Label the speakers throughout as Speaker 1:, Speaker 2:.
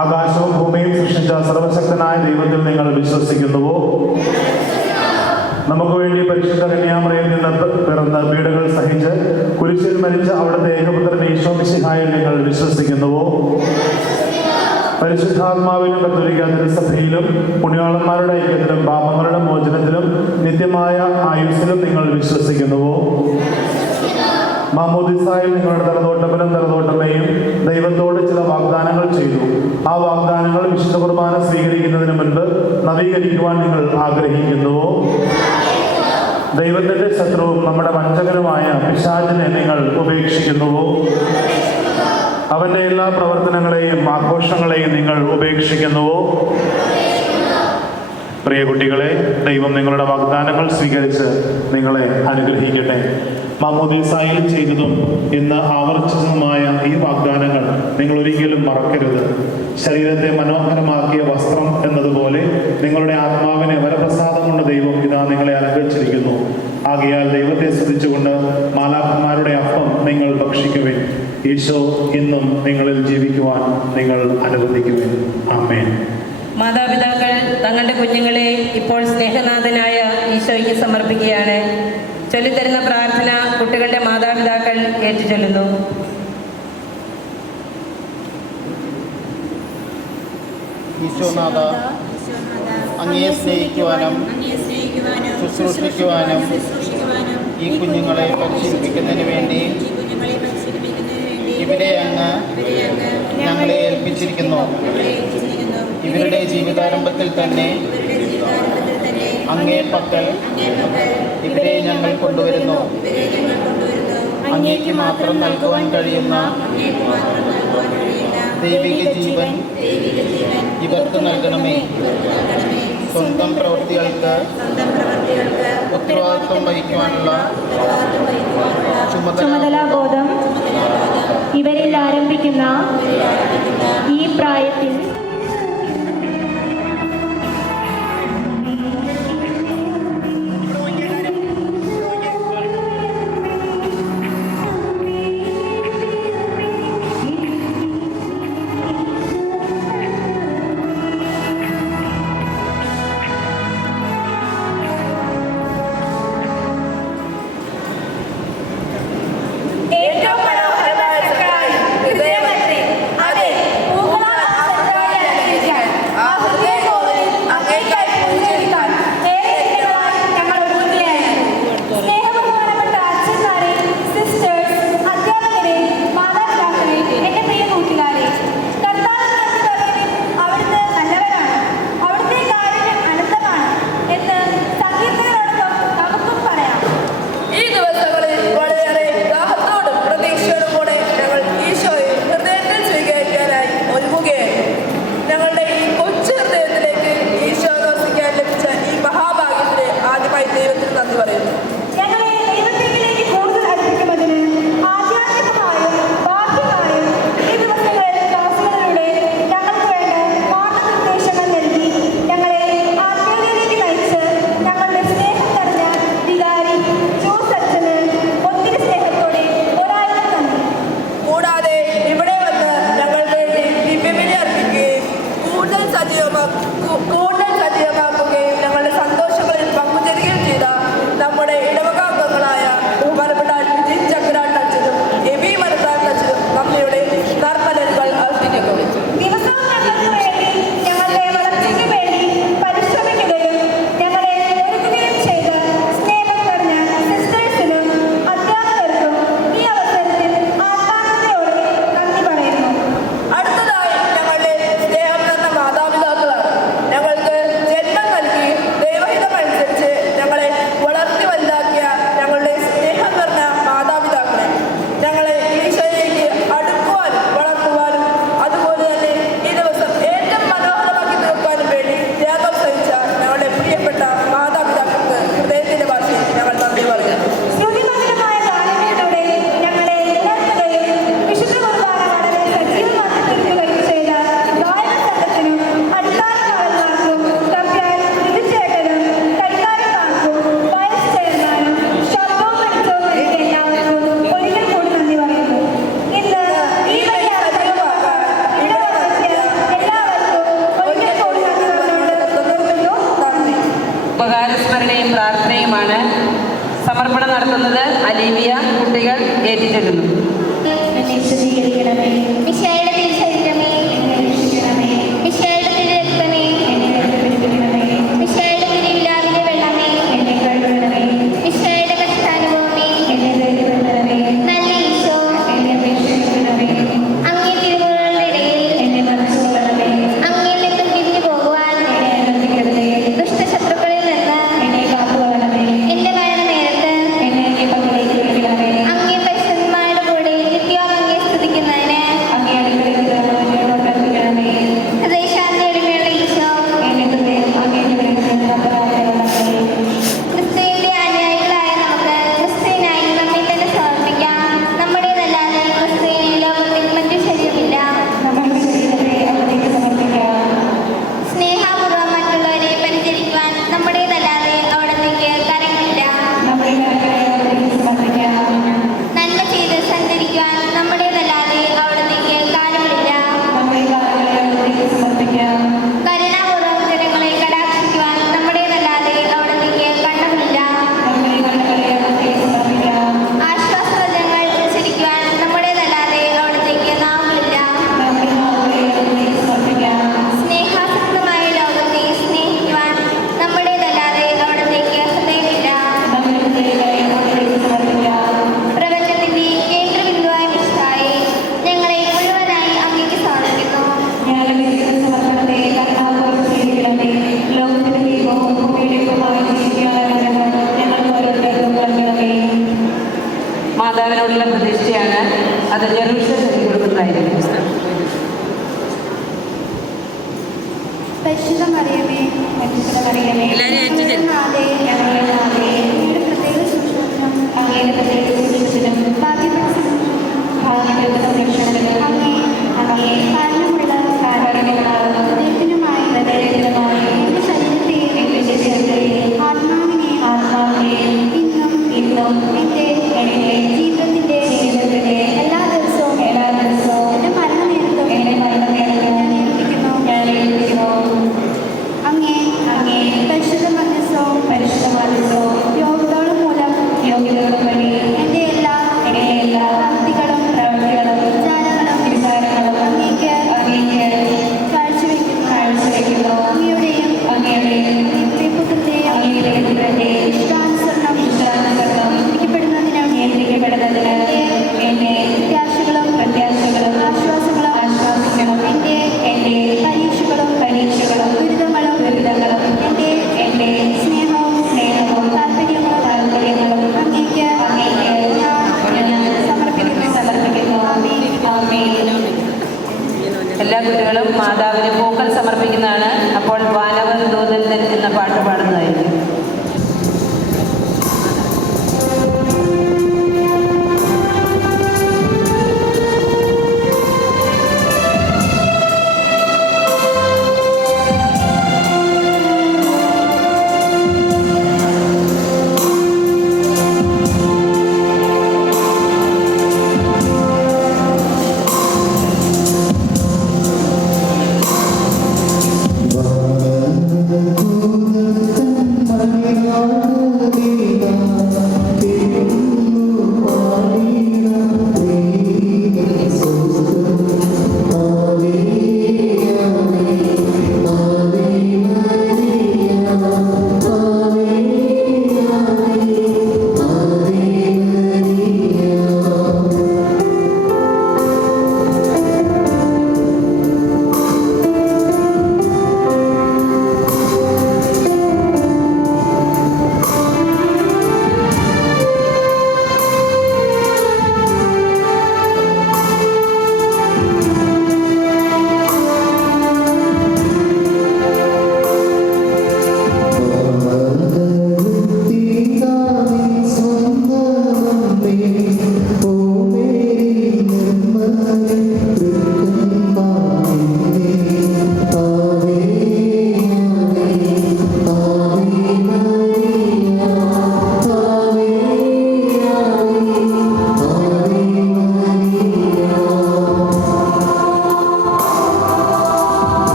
Speaker 1: ആകാശവും ഭൂമിയും സൃഷ്ടിച്ച സർവശക്തനായ ദൈവത്തിൽ നിങ്ങൾ വിശ്വസിക്കുന്നുവോ? നമുക്ക് വേണ്ടി പരിശുദ്ധ കന്യാമറയിൽ നിന്ന് പിറന്ന വീടുകൾ സഹിച്ച് കുരിശിൽ മരിച്ച അവിടുത്തെ ഏകപുത്രൻ ഈശോ മിശിഹായിൽ നിങ്ങൾ വിശ്വസിക്കുന്നുവോ? പരിശുദ്ധാത്മാവിലും കത്തോലിക്ക സഭയിലും പുണ്യാളന്മാരുടെ ഐക്യത്തിലും പാപങ്ങളുടെ മോചനത്തിലും നിത്യമായ ആയുസ്സിലും നിങ്ങൾ വിശ്വസിക്കുന്നുവോ? മാമോദിസായിൽ നിങ്ങളുടെ തലതോട്ടപ്പനും തലതോട്ടമ്മയും ദൈവത്തോട് ചില വാഗ്ദാനങ്ങൾ ചെയ്തു. ആ വാഗ്ദാനങ്ങൾ വിശുദ്ധ കുർബാന സ്വീകരിക്കുന്നതിന് മുൻപ് നവീകരിക്കുവാൻ നിങ്ങൾ ആഗ്രഹിക്കുന്നു. ദൈവത്തിന്റെ ശത്രുവും നമ്മുടെ വഞ്ചകനുമായ പിശാചിനെ നിങ്ങൾ ഉപേക്ഷിക്കുന്നുവോ അവന്റെ എല്ലാ പ്രവർത്തനങ്ങളെയും ആഘോഷങ്ങളെയും നിങ്ങൾ ഉപേക്ഷിക്കുന്നുവോ പ്രിയ കുട്ടികളെ ദൈവം നിങ്ങളുടെ വാഗ്ദാനങ്ങൾ സ്വീകരിച്ച് നിങ്ങളെ അനുഗ്രഹിക്കട്ടെ. മാമോദീസായിൽ ചെയ്തതും ഇന്ന് ആവർത്തിച്ചതുമായ ഈ വാഗ്ദാനങ്ങൾ നിങ്ങൾ ഒരിക്കലും മറക്കരുത്. ശരീരത്തെ മനോഹരമാക്കിയ വസ്ത്രം എന്നതുപോലെ നിങ്ങളുടെ ആത്മാവിനെ വരപ്രസാദം കൊണ്ട് ദൈവം ഇതാ നിങ്ങളെ അനുഗ്രഹിച്ചിരിക്കുന്നു ആകയാൽ ദൈവത്തെ സ്തുതിച്ചുകൊണ്ട് മാലാഖന്മാരുടെ അപ്പം നിങ്ങൾ ഭക്ഷിക്കുവിൻ. ഈശോ ഇന്നും നിങ്ങളിൽ ജീവിക്കുവാൻ നിങ്ങൾ അനുവദിക്കുവിൻ. ആമേൻ.
Speaker 2: മാതാപിതാക്കൾ തങ്ങളുടെ കുഞ്ഞുങ്ങളെ ഇപ്പോൾ സ്നേഹനാഥനായ ഈശോയ്ക്ക് സമർപ്പിക്കുകയാണ്. ചൊല്ലിത്തരുന്ന പ്രാർത്ഥന കുട്ടികളുടെ മാതാപിതാക്കൾ ഏറ്റുചൊല്ലുന്നു.
Speaker 3: ഈശോനാഥ അങ്ങയെ സ്നേഹിക്കുവാനും ശുശ്രൂഷിക്കുവാനും ഈ കുഞ്ഞുങ്ങളെ പരിശീലിപ്പിക്കുന്നതിന് വേണ്ടി ഇവരെ അങ്ങ് ഞങ്ങളെ ഏൽപ്പിച്ചിരിക്കുന്നു. ഇവരുടെ ജീവിതാരംഭത്തിൽ തന്നെ അങ്ങേ പക്കൽ ഇവരെ ഞങ്ങൾ കൊണ്ടുവരുന്നു. അങ്ങേക്ക് മാത്രം നൽകുവാൻ കഴിയുന്ന ദൈവിക ജീവൻ ഇവർക്ക് നൽകണമേ. സ്വന്തം പ്രവൃത്തികൾക്ക് ഉത്തരവാദിത്വം വഹിക്കുവാനുള്ള ചുമതല.
Speaker 4: ചുമതലാബോധം ഇവരിൽ ആരംഭിക്കുന്ന ഈ പ്രായത്തിൽ
Speaker 5: പരിശുദ്ധ മറിയമേ
Speaker 4: പരിശുദ്ധ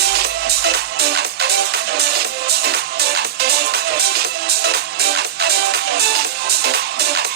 Speaker 6: Thank you.